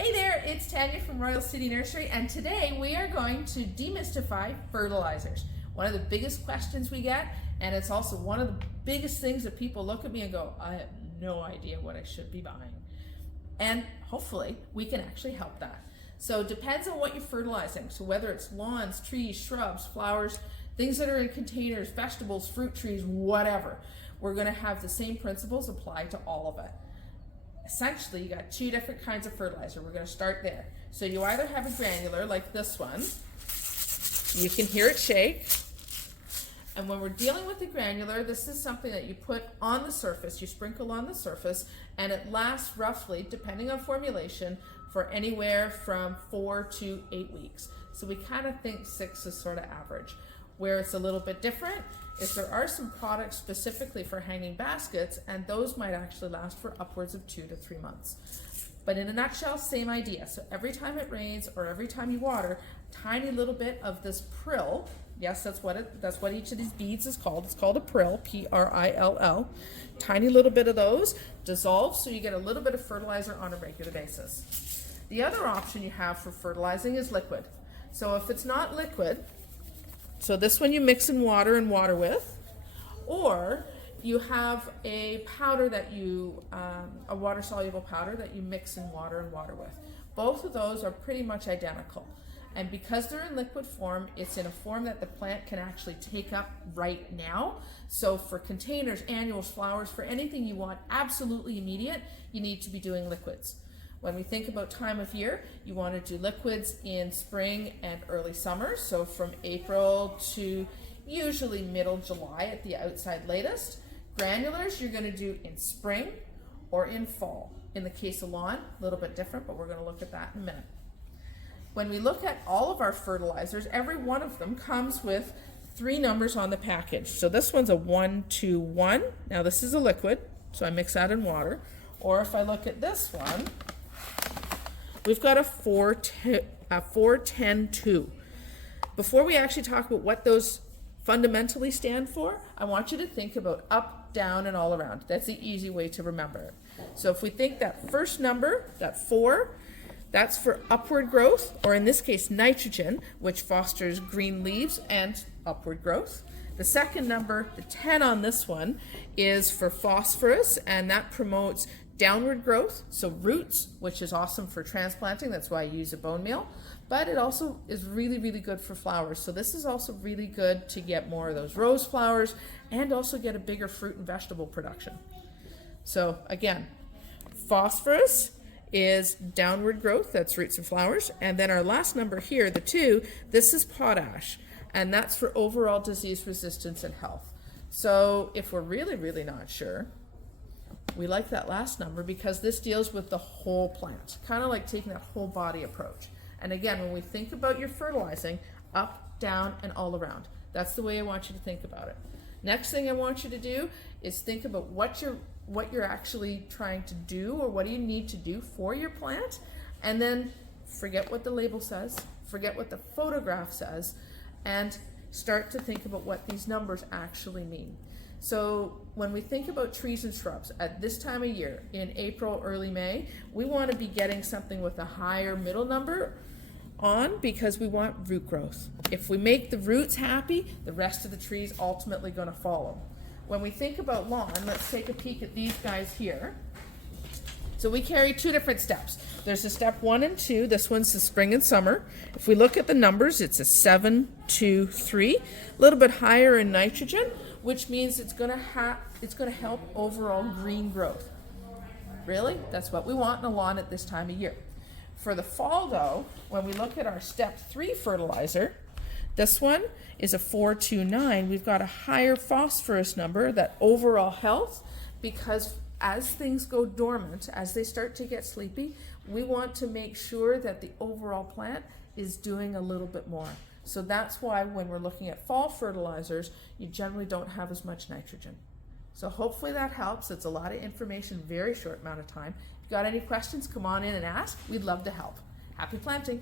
Hey there, it's Tanya from Royal City Nursery, and today we are going to demystify fertilizers. One of the biggest questions we get, and it's also one of the biggest things that people look at me and go, I have no idea what I should be buying. And hopefully we can actually help that. So it depends on what you're fertilizing. So whether it's lawns, trees, shrubs, flowers, things that are in containers, vegetables, fruit trees, whatever, we're going to have the same principles apply to all of it. Essentially, you got two different kinds of fertilizer. We're going to start there. So you either have a granular like this one. You can hear it shake. And when we're dealing with the granular, this is something that you put on the surface, you sprinkle on the surface, and it lasts roughly, depending on formulation, for anywhere from 4 to 8 weeks. So we kind of think 6 is sort of average. Where it's a little bit different is there are some products specifically for hanging baskets, and those might actually last for upwards of 2 to 3 months. But in a nutshell, same idea. So every time it rains or every time you water, tiny little bit of this prill, yes, that's what each of these beads is called. It's called a prill, P-R-I-L-L. Tiny little bit of those dissolve, so you get a little bit of fertilizer on a regular basis. The other option you have for fertilizing is liquid. So if it's not liquid, so this one you mix in water and water with, or you have a powder that you, a water-soluble powder that you mix in water and water with. Both of those are pretty much identical. And because they're in liquid form, it's in a form that the plant can actually take up right now. So for containers, annuals, flowers, for anything you want absolutely immediate, you need to be doing liquids. When we think about time of year, you want to do liquids in spring and early summer, so from April to usually middle July at the outside latest. Granulars you're going to do in spring or in fall. In the case of lawn, a little bit different, but we're going to look at that in a minute. When we look at all of our fertilizers, every one of them comes with 3 numbers on the package. So this one's a 121. Now this is a liquid, so I mix that in water. Or if I look at this one, we've got a 410-2. Before we actually talk about what those fundamentally stand for, I want you to think about up, down, and all around. That's the easy way to remember it. So if we think that first number, that 4, that's for upward growth, or in this case nitrogen, which fosters green leaves and upward growth. The second number, the 10 on this one, is for phosphorus, and that promotes downward growth, so roots, which is awesome for transplanting. That's why I use a bone meal. But it also is really, really good for flowers. So this is also really good to get more of those rose flowers and also get a bigger fruit and vegetable production. So again, phosphorus is downward growth, that's roots and flowers. And then our last number here, the 2, this is potash, and that's for overall disease resistance and health. So if we're really, really not sure, we like that last number because this deals with the whole plant, kind of like taking that whole body approach. And again, when we think about your fertilizing, up, down, and all around. That's the way I want you to think about it. Next thing I want you to do is think about what you're actually trying to do, or what do you need to do for your plant, and then forget what the label says, forget what the photograph says, and start to think about what these numbers actually mean. So when we think about trees and shrubs at this time of year, in April, early May, we want to be getting something with a higher middle number on because we want root growth. If we make the roots happy, the rest of the tree's ultimately going to follow. When we think about lawn, let's take a peek at these guys here. So we carry 2 different steps. There's a step 1 and 2. This one's the spring and summer. If we look at the numbers, it's a 7, 2, 3. A little bit higher in nitrogen, which means it's going to help overall green growth. Really? That's what we want in a lawn at this time of year. For the fall though, when we look at our step 3 fertilizer, this one is a 429. We've got a higher phosphorus number, that overall health, because as things go dormant, as they start to get sleepy, we want to make sure that the overall plant is doing a little bit more. So that's why when we're looking at fall fertilizers, you generally don't have as much nitrogen. So hopefully that helps. It's a lot of information, very short amount of time. If you've got any questions, come on in and ask. We'd love to help. Happy planting.